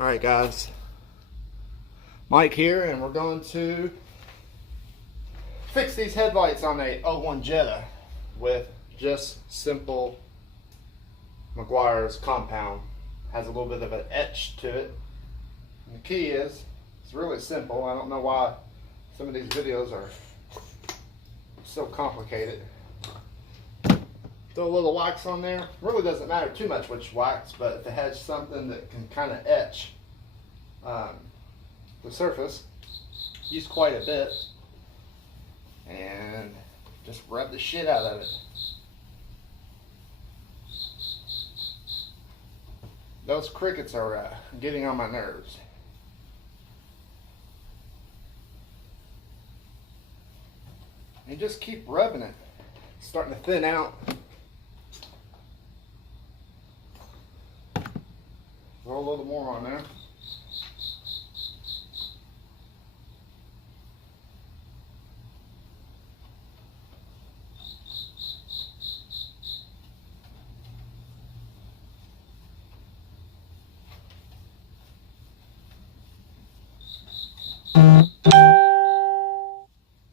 Alright guys, Mike here, and we're going to fix these headlights on a '01 Jetta with just simple Meguiar's compound. Has a little bit of an etch to it. And the key is, it's really simple. I don't know why some of these videos are so complicated. Throw a little wax on there. Really doesn't matter too much which wax, but if it has something that can kind of etch the surface, use quite a bit, and just rub the shit out of it. Those crickets are getting on my nerves. And just keep rubbing it. It's starting to thin out. Throw a little more on there.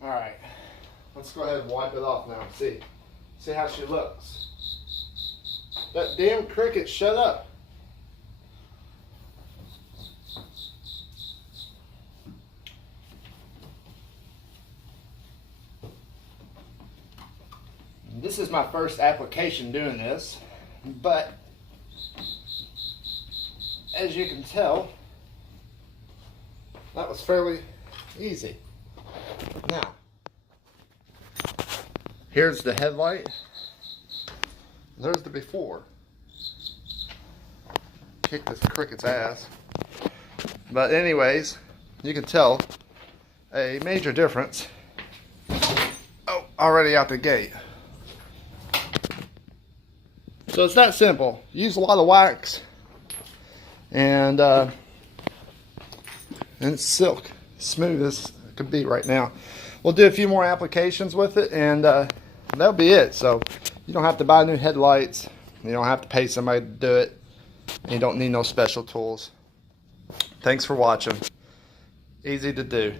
Alright, let's go ahead and wipe it off now. See how she looks. That damn cricket, shut up. This is my first application doing this, but as you can tell, that was fairly easy. Now, here's the headlight. There's the before. Kick this cricket's ass. But anyways, you can tell a major difference. Oh, already out the gate. So it's that simple. Use a lot of wax, and it's silk, smooth as it could be right now. We'll do a few more applications with it, and that'll be it. So you don't have to buy new headlights. You don't have to pay somebody to do it. And you don't need no special tools. Thanks for watching. Easy to do.